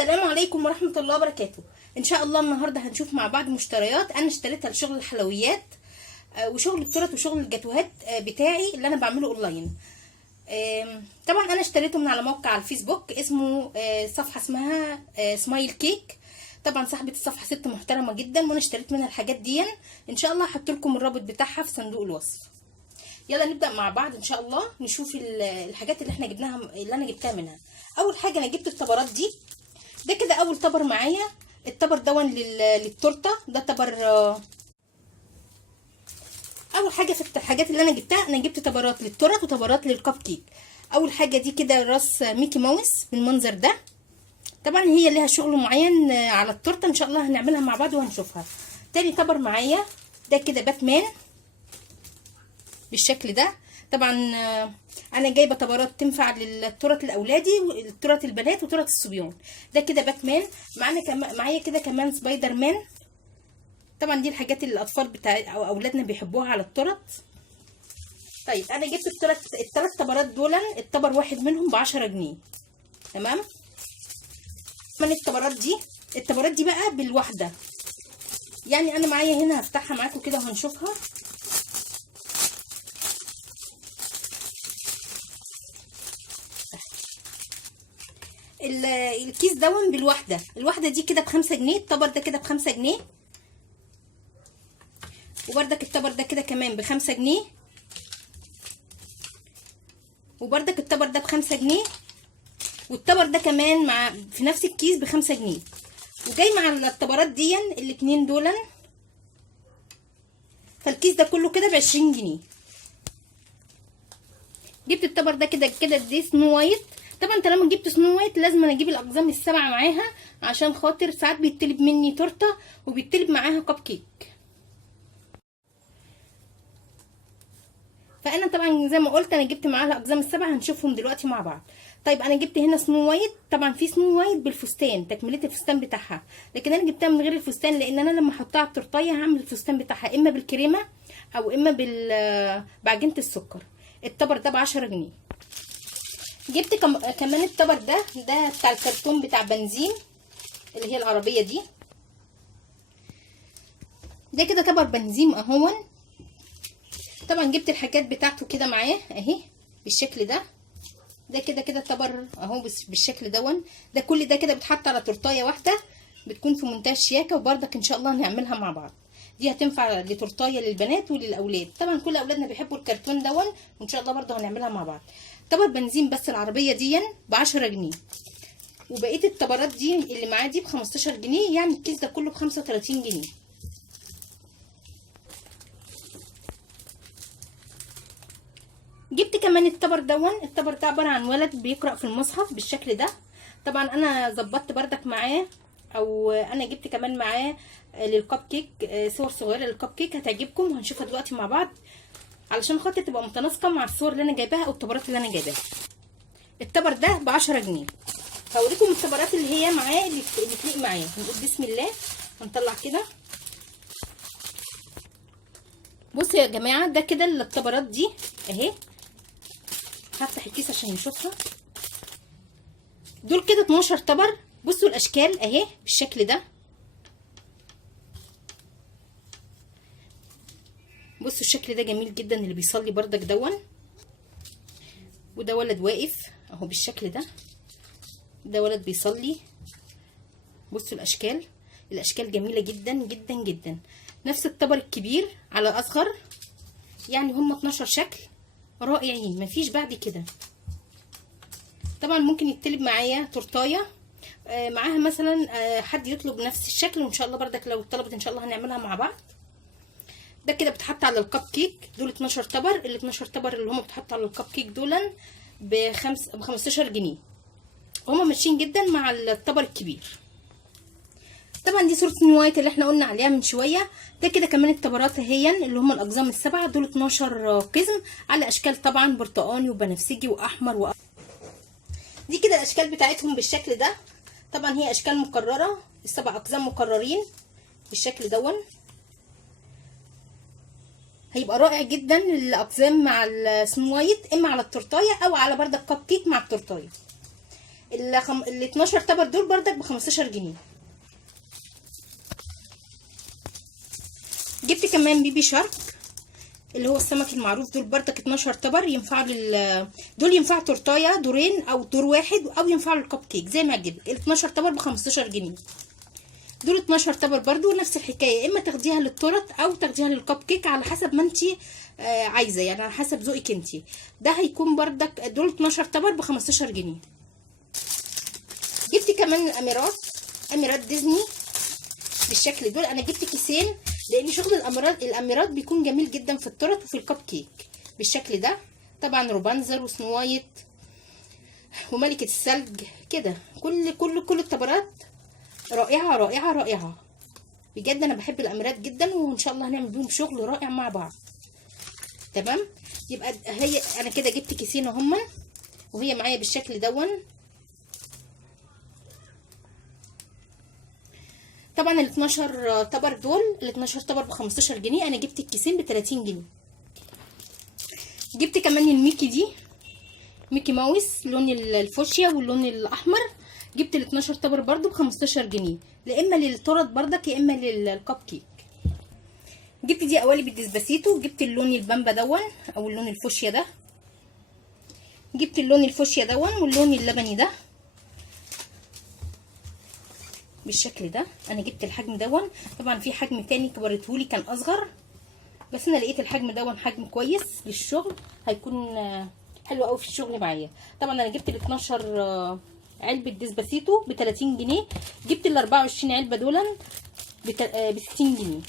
السلام عليكم ورحمة الله وبركاته. ان شاء الله النهاردة هنشوف مع بعض مشتريات انا اشتريتها لشغل الحلويات وشغل التورت وشغل الجاتوهات بتاعي اللي انا بعمله اونلاين. طبعا انا اشتريته من على موقع على الفيسبوك اسمه صفحة اسمها سمايل كيك. طبعا صاحبة الصفحة ست محترمة جدا وانا اشتريت منها الحاجات دي. ان شاء الله هحط لكم الرابط بتاعها في صندوق الوصف. يلا نبدأ مع بعض ان شاء الله نشوف الحاجات اللي احنا جبناها اللي انا جبتها منها. اول حاجة انا جبت الطبرات دي. ده كده اول طبر معايا. الطبر دون للتورته. ده طبر. اول حاجه في الحاجات اللي انا جبتها، انا جبت طبرات للتورت وطبرات للكب كيك. اول حاجه دي كده راس ميكي ماوس بالمنظر ده. طبعا هي ليها شغل معين على التورته، ان شاء الله هنعملها مع بعض وهنشوفها. تاني طبر معايا ده كده باتمان بالشكل ده. طبعا انا جايبه طبرات تنفع للتورت الاولادي والتورت البنات وتورت الصبيان. ده كده باتمان. معايا كده كمان سبايدر مان. طبعا دي الحاجات اللي الاطفال بتاع او اولادنا بيحبوها على التورت. طيب انا جبت الثلاث طبرات دول. الطبر واحد منهم ب10 جنيه. تمام. من الطبرات دي بقى بالواحده. يعني انا معايا هنا هفتحها معاكم كده وهنشوفها. الكيس دون بالواحده. الواحده دي كده ب5 جنيه. الطبر ده كده ب5 جنيه. وبردك الطبر ده كده كمان ب5 جنيه. وبردك الطبر ده ب5 جنيه. والطبر ده كمان مع في نفس الكيس ب5 جنيه. وجاي مع الطبرات دي الاتنين دول. فالكيس ده كله كده ب20 جنيه. جبت الطبر ده كده دي سنو وايت. طبعا طالما جبت سنو وايت لازم انا اجيب الاقزام السبعه معاها، عشان خاطر ساعات بيتطلب مني تورته وبيتطلب معاها كب كيك. فانا طبعا زي ما قلت انا جبت معاها الاقزام السبعه، هنشوفهم دلوقتي مع بعض. طيب انا جبت هنا سنو وايت. طبعا في سنو وايت بالفستان، تكمله الفستان بتاعها، لكن انا جبتها من غير الفستان لان انا لما احطها على التورتايه هعمل الفستان بتاعها اما بالكريمه او اما بعجينه السكر. الطبر ده ب10 جنيه. جبت كمان الطبر ده بتاع الكرتون بتاع بنزين اللي هي العربيه دي. ده كده طبر بنزين اهون. طبعا جبت الحاجات بتاعته كده معاه اهي بالشكل ده. ده كده طبر اهو بالشكل دون. ده كل ده كده بتحط على تورتايه واحده، بتكون في منتهى الشياكه. وبرضك ان شاء الله هنعملها مع بعض. دي هتنفع لتورتايه للبنات وللاولاد. طبعا كل اولادنا بيحبوا الكرتون دون، وان شاء الله برضه هنعملها مع بعض. طبر بنزين بس العربيه دي ب10 جنيه. وبقيه الطبرات دي اللي معاه دي ب15 جنيه. يعني الكيس ده كله ب35 جنيه. جبت كمان الطبر دون. الطبر ده عباره عن ولد بيقرأ في المصحف بالشكل ده. طبعا انا ظبطت بردك معاه، او انا جبت كمان معاه للكب كيك صور صغيره للكب كيك هتعجبكم وهنشوفها دلوقتي مع بعض، علشان خاطر تبقى متناسقه مع الصور اللي انا جايباها او الطبرات اللي انا جايباها. الطبر ده ب10 جنيه. هوريكم الطبرات اللي هي معاه اللي تليق معاه. هنقول بسم الله. هنطلع كده. بصوا يا جماعه ده كده الطبرات دي اهي. هفتح الكيس عشان نشوفها. دول كده 12 طبر. بصوا الاشكال اهي بالشكل ده. بصوا الشكل ده جميل جدا اللي بيصلي بردك دون. وده ولد واقف اهو بالشكل ده. ده ولد بيصلي. بصوا الاشكال جميله جدا جدا جدا. نفس الطبر الكبير على اصغر، يعني هم 12 شكل رائعين مفيش بعد كده. طبعا ممكن يتطلب معايا تورتايه معاها مثلا حد يطلب نفس الشكل، وان شاء الله بردك لو طلبت ان شاء الله هنعملها مع بعض. ده كده بتحط على الكب كيك. دول 12 طبر. ال12 طبر اللي هم بتحط على الكب كيك دول ب15 جنيه. هما ماشيين جدا مع الطبر الكبير. طبعا دي صوره سنو وايت اللي احنا قلنا عليها من شويه. ده كده كمان الطبرات اهي اللي هم الاقزام السبعه. دول 12 قزم على اشكال طبعا برتقاني وبنفسجي واحمر دي كده الاشكال بتاعتهم بالشكل ده. طبعا هي اشكال مكرره. ال7 اقزام مكررين بالشكل دون. هيبقى رائع جدا الاقزام مع السنو وايت، اما على التورتايه او على برده كب كيك مع التورتايه. ال 12 تبر دول بردك ب 15 جنيه. جبت كمان بيبي شارك اللي هو السمك المعروف، دول بردك 12 تبر ينفعوا دول ينفع تورتايه دورين او دور واحد، او ينفعوا للكب كيك زي ما عجبك. ال 12 تبر ب 15 جنيه. دول 12 تبر برضو نفس الحكايه، اما تاخديها للتورت او تاخديها للكب كيك على حسب ما انت عايزه، يعني على حسب ذوقك انت. ده هيكون بردك دول 12 تبر ب 15 جنيه. جبت كمان الاميرات، اميرات ديزني بالشكل دول. انا جبت كيسين لان شغل الاميرات بيكون جميل جدا في التورت وفي الكب كيك بالشكل ده. طبعا روبانزل وسنو وايت وملكه الثلج كده، كل التبرات رائعه رائعه رائعه بجد. انا بحب الاميرات جدا، وان شاء الله هنعمل بيهم شغل رائع مع بعض. تمام. يبقى هي انا كده جبت كيسين اهما، وهي معايا بالشكل دون. طبعا ال 12 تبر دول، ال 12 تبر ب 15 جنيه. انا جبت الكيسين ب 30 جنيه. جبت كمان الميكي دي، ميكي ماوس لون الفوشيا واللون الاحمر. جبت ال 12 تبر برضو ب 15 جنيه، لا اما للتورت بردك يا اما للكب كيك. جبت دي قوالب الديسباسيتو، جبت اللون البامبا دون او اللون الفوشيا ده. جبت اللون الفوشيا دون واللون اللبني ده بالشكل ده. انا جبت الحجم دون، طبعا في حجم تاني كبرتهولي كان اصغر، بس انا لقيت الحجم دون حجم كويس للشغل، هيكون حلو قوي في الشغل معايا. طبعا انا جبت ال 12 علبه ديسباسيتو ب 30 جنيه. جبت ال 24 علبه دول ب 60 جنيه.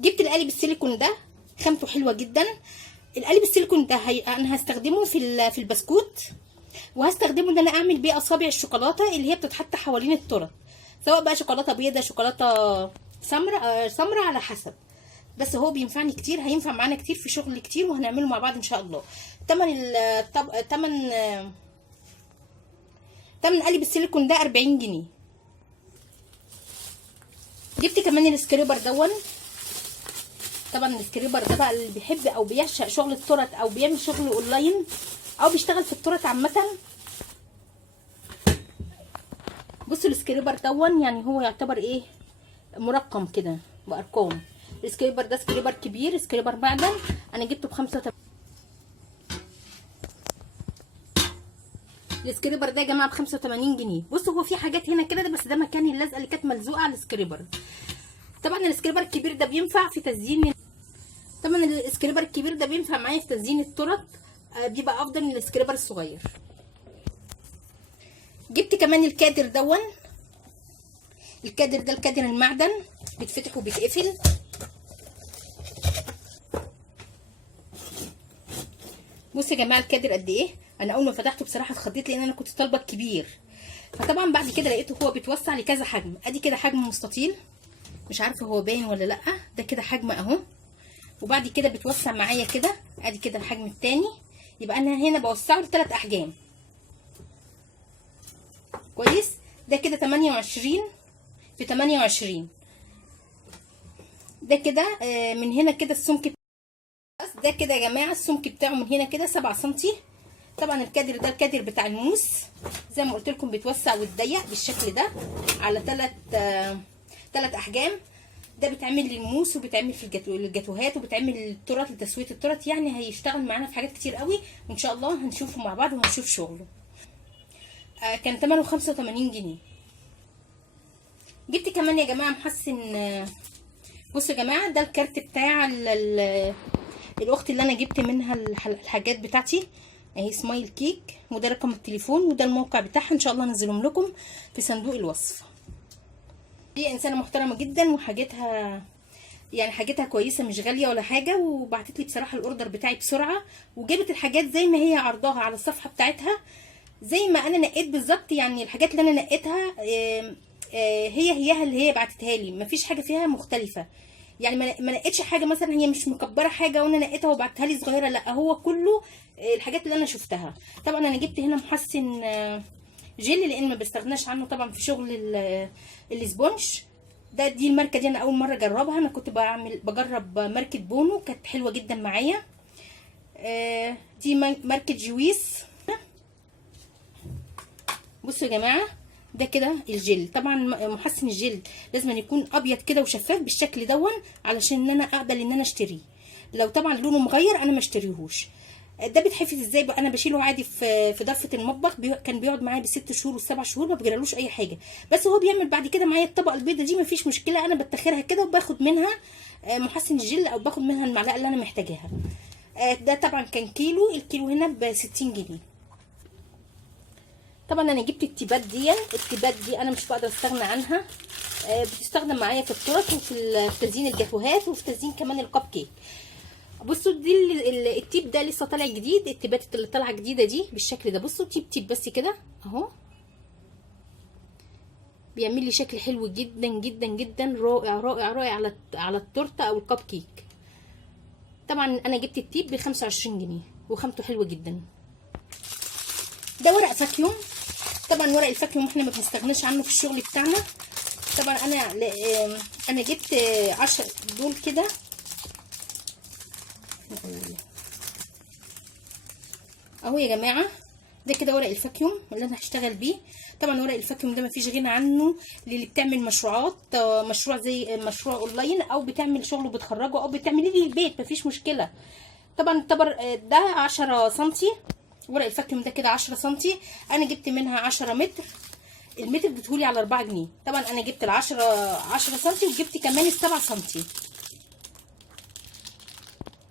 جبت القالب السيليكون ده، خامته حلوه جدا. القالب السيليكون ده انا هستخدمه في البسكوت، وهستخدمه ان انا اعمل بيه اصابع الشوكولاته اللي هي بتتحط حوالين التورت، سواء بقى شوكولاته بيضاء شوكولاته سمراء على حسب. بس هو بينفعني كتير، هينفع معانا كتير في شغل كتير، وهنعمله مع بعض ان شاء الله. تمن قالب السيليكون ده 40 جنيه. جبت كمان السكريبر دون. طبعا السكريبر ده بقى اللي بيحب او بيعشق شغل التورت او بيعمل شغل اونلاين او بيشتغل في التورت عامه. بصوا السكريبر دون، يعني هو يعتبر ايه، مرقم كده بارقام. السكريبر ده سكريبر كبير، سكريبر معدن. انا جبته ب85. السكريبر ده يا جماعه ب85 جنيه. بصوا هو في حاجات هنا كده، بس ده مكان اللزقه اللي كانت ملزوقه على السكريبر. طبعا السكريبر الكبير ده بينفع في تزيين، طبعا السكريبر الكبير ده بينفع معايا في تزيين التورت، بيبقى افضل من السكريبر الصغير. جبت كمان الكادر دون. الكادر ده الكادر المعدن، بيتفتح وبيتقفل. بصوا يا جماعه الكادر قد ايه. انا اول ما فتحته بصراحه اتخضيت، لان انا كنت طالبه الكبير، فطبعا بعد كده لقيته هو بيتوسع لكذا حجم. ادي كده حجم مستطيل، مش عارفه هو باين ولا لا، ده كده حجم اهو. وبعد كده بتوسع معايا كده، ادي كده الحجم التاني. يبقى انا هنا بوسعه ل3 احجام كويس. ده كده 28 في 28. ده كده من هنا كده السمك ده كده يا جماعه السمك بتاعه من هنا كده 7 سنتي. طبعا الكادر ده الكادر بتاع الموس، زي ما قلت لكم بيتوسع ويتضيق بالشكل ده على 3 احجام. ده بيتعمل للموس، وبيتعمل في الجاتوهات، وبيتعمل للتورت لتسويه التورت. يعني هيشتغل معانا في حاجات كتير قوي، وان شاء الله هنشوفه مع بعض وهنشوف شغله. كان ثمنه 85 جنيه. جبت كمان يا جماعه محسن. بصوا يا جماعه ده الكارت بتاع الاخت اللي انا جبت منها الحاجات بتاعتي اهي، سمايل كيك، وده رقم التليفون، وده الموقع بتاعها. ان شاء الله انزلهم لكم في صندوق الوصف. هي انسانه محترمه جدا، وحاجتها يعني حاجتها كويسه، مش غاليه ولا حاجه. وبعتت لي بصراحه الاوردر بتاعي بسرعه، وجابت الحاجات زي ما هي عرضاها على الصفحه بتاعتها، زي ما انا نقيت بالظبط. يعني الحاجات اللي انا نقيتها هي اللي هي بعتتها لي، مفيش حاجه فيها مختلفه. يعني ما نقيتش حاجه مثلا هي مش مكبره حاجه وانا نقيتها وبعتها لي صغيره، لا هو كله الحاجات اللي انا شفتها. طبعا انا جبت هنا محسن جل، لان ما بستغناش عنه طبعا في شغل الاسبونج. دي الماركه دي انا اول مره اجربها. انا كنت بجرب ماركه بونو، كانت حلوه جدا معايا. دي ماركه جويس. بصوا يا جماعه، ده كده الجل. طبعا محسن الجل لازم يكون ابيض كده وشفاف بالشكل دون علشان ان انا اقبل ان انا اشتريه. لو طبعا لونه مغير انا ما اشتريهوش. ده بيتحفظ ازاي بقى؟ انا بشيله عادي في ضرفه المطبخ. كان بيقعد معايا ب6 شهور و7 شهور ما بجرالوش اي حاجه، بس هو بيعمل بعد كده معايا الطبقه البيضه دي مفيش مشكله. انا بتخرها كده وباخد منها محسن الجل، او باخد منها المعلقه اللي انا محتاجاها. ده طبعا كان كيلو. الكيلو هنا ب60 جنيه. طبعا انا جبت التيبات دي. التيبات دي انا مش بقدر استغنى عنها. بتستخدم معايا في التورت وفي تزيين الجاتوهات وفي تزيين كمان الكب كيك. بصوا دي التيب ده لسه طالع جديد. التيبات اللي طالعه جديده دي بالشكل ده. بصوا تيب بس كده اهو، بيعمل لي شكل حلو جدا جدا جدا، رائع رائع رائع على التورته او الكب كيك. طبعا انا جبت التيب ب25 جنيه وخامته حلوه جدا. ده ورق فاكيوم. طبعا ورق الفاكيوم احنا ما بنستغناش عنه في الشغل بتاعنا. طبعا انا جبت 10 دول كده اهو يا جماعه. ده كده ورق الفاكيوم اللي انا هشتغل بيه. طبعا ورق الفاكيوم ده مفيش غنى عنه للي بتعمل مشروعات، مشروع زي مشروع اونلاين، او بتعمل شغل وبتخرجه، او بتعملي لي البيت مفيش مشكله. طبعا ده 10 سنتي. ورق الفاكيوم ده كده 10 سنتي. انا جبت منها 10 متر. المتر اديتهولي على 4 جنيه. طبعا انا جبت ال10 10 سنتي، وجبت كمان ال7 سنتي.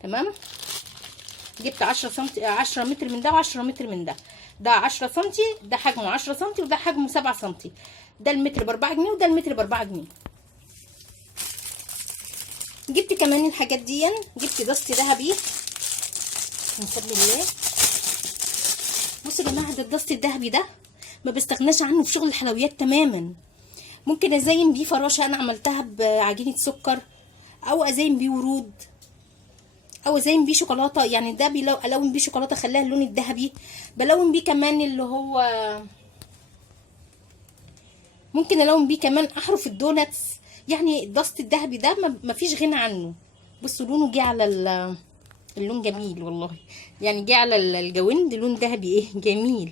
تمام. جبت 10 سنتي، 10 متر من ده و10 متر من ده. ده 10 سنتي، ده حجمه 10 سنتي، وده حجمه 7 سنتي. ده المتر ب4 جنيه، وده المتر ب4 جنيه. جبت كمان الحاجات دي. جبت دست ذهبي نسمي الله. بصوا يا جماعه، ده الدست الذهبي ده ما بستغناش عنه في شغل الحلويات تماما. ممكن ازين بيه فراشه انا عملتها بعجينه سكر، او ازين بيه ورود، او ازين بيه شوكولاته. يعني ده الون بيه شوكولاته خلاها اللون الذهبي. بلون بيه كمان اللي هو ممكن الون بيه كمان احرف الدوناتس. يعني الدست الذهبي ده مفيش غنى عنه. بصوا لونه جه على اللون جميل والله. يعني جه على الجوند لون ذهبي ايه جميل.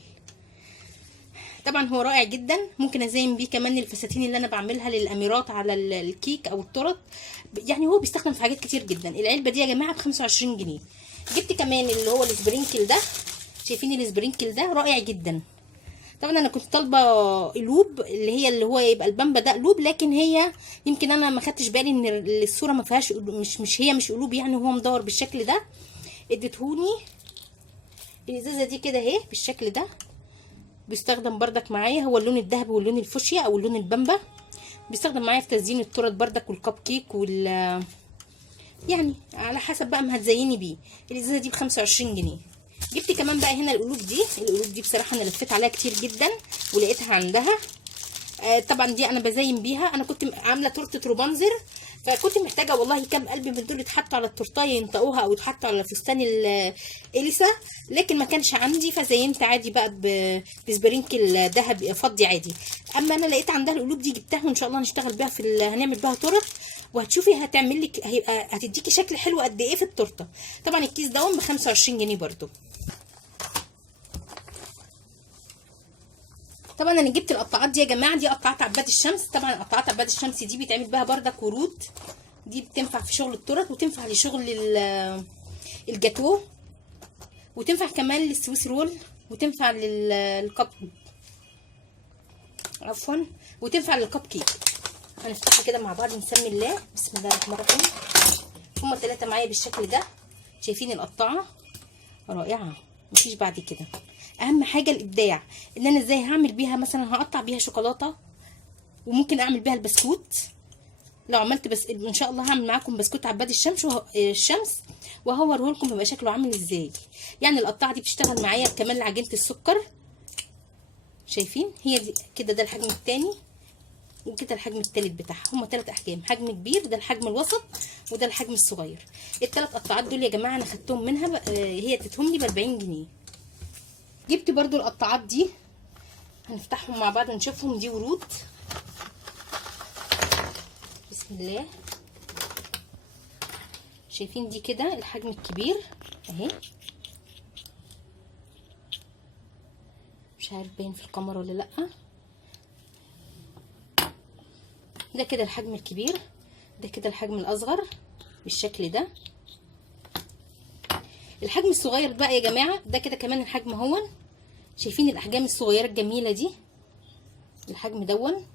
طبعا هو رائع جدا. ممكن ازين بيه كمان الفساتين اللي انا بعملها للاميرات على الكيك او التورت. يعني هو بيستخدم في حاجات كتير جدا. العلبه دي يا جماعه ب25 جنيه. جبت كمان اللي هو السبرينكل ده. شايفين السبرينكل ده رائع جدا. طبعا انا كنت طالبه قلوب، اللي هو يبقى البامبا ده قلوب، لكن هي يمكن انا ما خدتش بالي ان الصوره ما فيهاش مش قلوب. يعني هو مدور بالشكل ده. اديتهوني الازازه دي كده اهي بالشكل ده. بيستخدم بردك معايا هو اللون الذهبي واللون الفوشيا او اللون البامبا. بيستخدم معايا في تزيين التورت بردك والكب كيك يعني على حسب بقى ما هتزيني بيه. الازازه دي ب25 جنيه. جبت كمان بقى هنا القلوب دي. القلوب دي بصراحه انا لفيت عليها كتير جدا ولقيتها عندها. طبعا دي انا بزين بيها. انا كنت عامله تورته روبانزر، فكنت محتاجه والله كام قلب من دول يتحطوا على التورتايه ينطقوها، او يتحطوا على فستان اليسا، لكن ما كانش عندي فزينت عادي بقى بسبرينكل ذهب فضي عادي. اما انا لقيت عندها القلوب دي جبتها، وان شاء الله هنشتغل بيها هنعمل بيها تورت، وهتشوفي هتعمل لك هتديكي شكل حلو قد ايه في التورته. طبعا الكيس ده ب25 جنيه برده. طبعا انا جبت القطاعات دي يا جماعه. دي قطاعات عباد الشمس. طبعا قطاعات عباد الشمس دي بيتعمل بها بردك ورود. دي بتنفع في شغل التورت، وتنفع لشغل الجاتوه، وتنفع كمان للسويس رول، وتنفع للكب عفوا وتنفع للكب كيك. هنفتحها كده مع بعض نسمي الله. بسم الله الرحمن الرحيم. هما 3 معايا بالشكل ده. شايفين القطاعه رائعه مفيش بعد كده. اهم حاجه الابداع، ان انا ازاي هعمل بيها. مثلا هقطع بيها شوكولاته، وممكن اعمل بيها البسكوت. لو عملت بس ان شاء الله هعمل معاكم بسكوت عباد الشمس وهوريه لكم بيبقى شكله عامل ازاي. يعني القطاعه دي بتشتغل معايا كمان لعجينه السكر. شايفين هي دي كده. ده الحجم الثاني، وكده الحجم الثالث بتاعها. هما 3 احجام، حجم كبير، ده الحجم الوسط، وده الحجم الصغير. ال3 قطاعات دول يا جماعه انا خدتهم منها هي ادتهم لي ب40 جنيه. جبت برضو القطاعات دي، هنفتحهم مع بعض ونشوفهم. دي ورود. بسم الله. شايفين دي كده الحجم الكبير اهي، مش عارف باين في الكاميرا ولا لا. ده كده الحجم الكبير، ده كده الحجم الاصغر بالشكل ده. الحجم الصغير بقى يا جماعه ده كده كمان الحجم هون. شايفين الاحجام الصغيره الجميله دي، الحجم دون.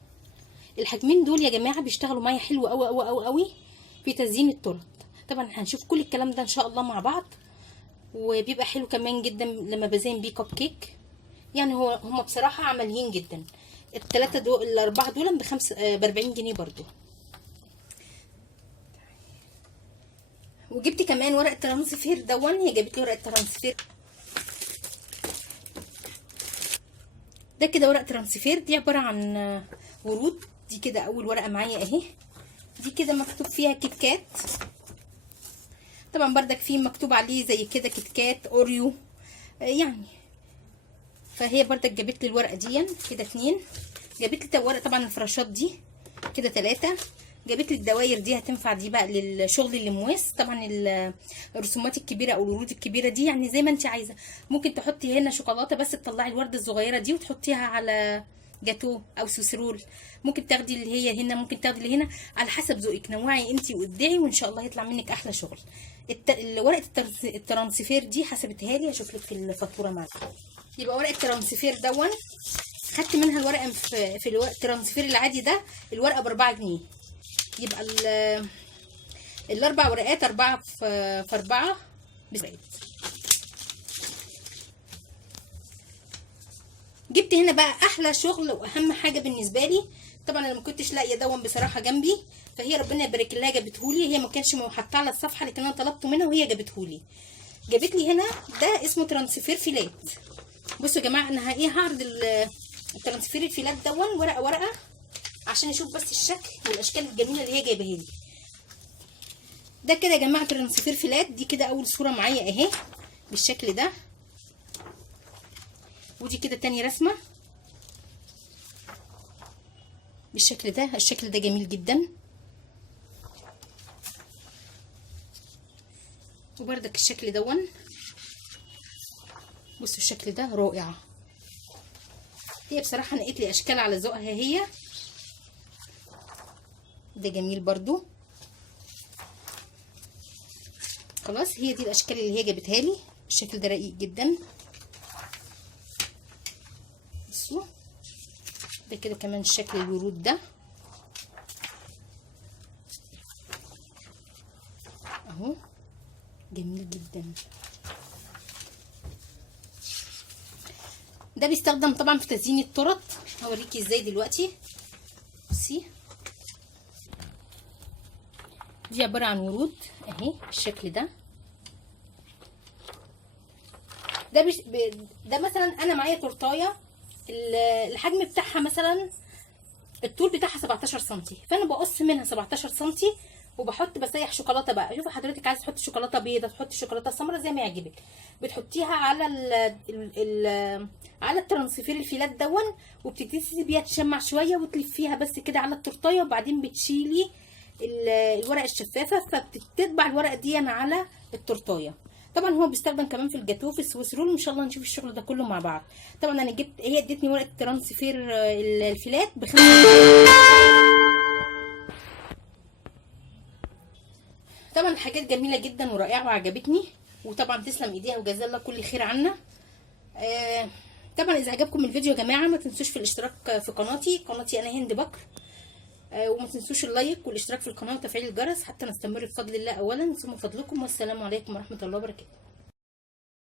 الحجمين دول يا جماعه بيشتغلوا معايا حلو قوي قوي قوي قوي في تزيين التورت. طبعا هنشوف كل الكلام ده ان شاء الله مع بعض، وبيبقى حلو كمان جدا لما بزين بيه كب كيك. يعني هما بصراحه عمليين جدا. الثلاثه دول الاربعه دول ب 40 جنيه برضو. وجبت كمان ورقه ترانسفير دون، هي جابت لي ورقه ترانسفير. ده كده ورقه ترانسفير، دي عباره عن ورود. دي كده اول ورقه معايا اهي، دي كده مكتوب فيها كيت كات. طبعا بردك في مكتوب عليه زي كده كيت كات اوريو يعني. فهي بردك جابت لي الورقه دي كده 2. جابت لي ورقه طبعا الفراشات دي كده 3. جابت لي الدواير دي، هتنفع دي بقى للشغل اللمواس. طبعا الرسومات الكبيره او الورود الكبيره دي يعني زي ما انت عايزه. ممكن تحطي هنا شوكولاته بس تطلعي الورده الصغيره دي وتحطيها على جاتو او سوسرول. ممكن تاخدي اللي هي هنا، ممكن تاخدي اللي هنا، على حسب ذوقك. نوعي انت وابدعي وان شاء الله يطلع منك احلى شغل. ورقه الترانسفير دي حسبتها لي، اشوف لك في الفاتوره معاكي. يبقى ورقه الترانسفير دون خدت منها الورقه في الترانسفير العادي ده الورقه ب4 جنيه. يبقى الاربع ورقات 4 في 4 بسعيد. جبت هنا بقى احلى شغل واهم حاجه بالنسبه لي. طبعا انا ما كنتش لاقيه دون بصراحه جنبي، فهي ربنا يبارك لها جابتهولي. هي ما كانش حاطه على الصفحه لكن انا طلبته منها وهي جابتهولي. جابت لي هنا ده اسمه ترانسفير فيلات. بصوا يا جماعه انا هعرض الترانسفير الفيلات دون ورقه ورقه عشان نشوف بس الشكل والاشكال الجميله اللي هي جايباها لي. ده كده يا جماعه ترانسفير فيلات. دي كده اول صوره معايا اهي بالشكل ده، ودي كده تاني رسمه بالشكل ده. الشكل ده جميل جدا، وبردك الشكل دون. بصوا الشكل ده رائع. هي بصراحه نقيت لي اشكال على ذوقها هي. ده جميل برضو. خلاص هي دي الاشكال اللي هي جابتها لي. الشكل ده رقيق جدا. بصوا ده كده كمان الشكل الورود ده اهو جميل جدا. ده بيستخدم طبعا في تزيين التورت. هوريكي ازاي دلوقتي. بصي دي عباره عن ورود اهي بالشكل ده. ده مثلا انا معايا تورتايه الحجم بتاعها مثلا الطول بتاعها 17 سم، فانا بقص منها 17 سم وبحط بسيح شوكولاته بقى. شوفي حضرتك عايزه تحطي شوكولاته بيضه، تحطي شوكولاته سمراء زي ما يعجبك. بتحطيها على على الترانسفير الفيلات دون، وبتبتدي تسيبيها تشمع شويه وتلفيها بس كده على التورتايه، وبعدين بتشيلي الورقه الشفافه فبتتبع الورقه دي على التورتايه. طبعا هو بيستخدم كمان في الجاتوه في السويس رول. ان شاء الله نشوف الشغل ده كله مع بعض. طبعا انا جبت، هي ادتني ورقه ترانسفير الفيلات ب5. طبعا الحاجات جميله جدا ورائعه وعجبتني، وطبعا تسلم ايديها وجزاها الله كل خير عنا. طبعا اذا عجبكم الفيديو يا جماعه ما تنسوش في الاشتراك في قناتي انا هند بكر. وما تنسوش اللايك والاشتراك في القناه وتفعيل الجرس حتى نستمر بفضل الله اولا ثم فضلكم. والسلام عليكم ورحمه الله وبركاته.